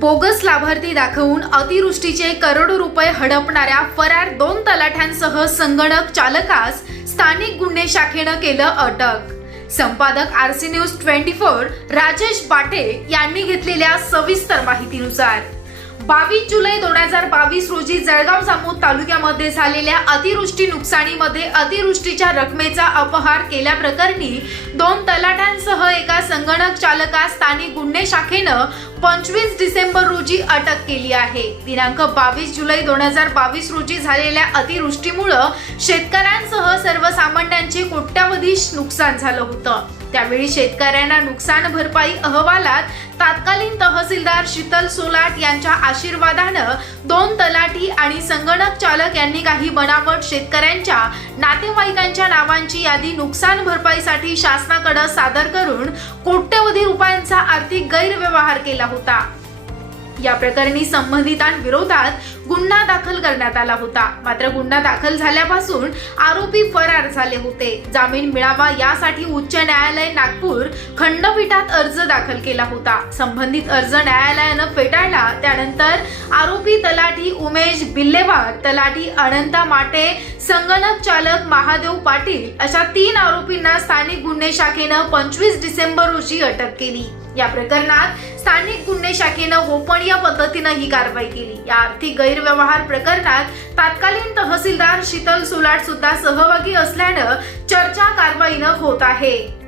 Bogus लाभार्थी दाखवून अतिवृष्टीचे करोडो रुपये हडपणाऱ्या फरार दोन तलाठ्यांसह संगणक चालकास स्थानिक गुन्हे शाखेनं केलं अटक. संपादक RC news twenty four Rajesh Bate यांनी घेतलेल्या सविस्तर माहितीनुसार. बावीस जुलै दोन हजार बावीस रोजी जळगाव जामोद तालुक्यामध्ये झालेल्या अतिवृष्टी नुकसानीमध्ये अतिवृष्टीच्या रकमेचा अपहार केल्याप्रकरणी दोन तलाठ्यांसह एका संगणक चालकास स्थानिक गुन्हे शाखेनं पंचवीस डिसेंबर रोजी अटक केली आहे. दिनांक बावीस जुलै दोन हजार बावीस रोजी झालेल्या अतिवृष्टीमुळं शेतकऱ्यांसह सर्वसामान्यांचे कोट्यावधी नुकसान झालं होतं. त्यावेळी शेतकऱ्यांना नुकसान भरपाई अहवालात तात्कालीन तहसीलदार शीतल सोलाट यांच्या आशीर्वादानं दोन तलाठी आणि संगणक चालक यांनी काही बनावट शेतकऱ्यांच्या नातेवाईकांच्या नावांची यादी नुकसान भरपाईसाठी शासनाकडे सादर करून कोट्यवधी रुपयांचा आर्थिक गैरव्यवहार केला होता. या प्रकरणी संबंधितांविरोधात गुन्हा दाखल करण्यात आला होता. मात्र गुन्हा दाखल झाल्यापासून आरोपी फरार झाले होते. जामीन मिळावा यासाठी उच्च न्यायालय नागपूर खंडपीठात अर्ज दाखल केला होता. संबंधित अर्ज न्यायालयानं फेटाळला. त्यानंतर आरोपी तलाठी उमेश बिल्लेवार तलाठी अनंता माटे संगणक चालक महादेव पाटील अशा तीन आरोपींना स्थानिक गुन्हे शाखेनं पंचवीस डिसेंबर रोजी अटक केली. या प्रकरणात स्थानिक गुन्हे शाखेनं गोपनीय पद्धतीनं ही कारवाई केली. या आर्थिक गैरव्यवहार प्रकरणात तात्कालीन तहसीलदार शीतल सोलाट सुद्धा सहभागी असल्यानं चर्चा कारवाईनं होत आहे.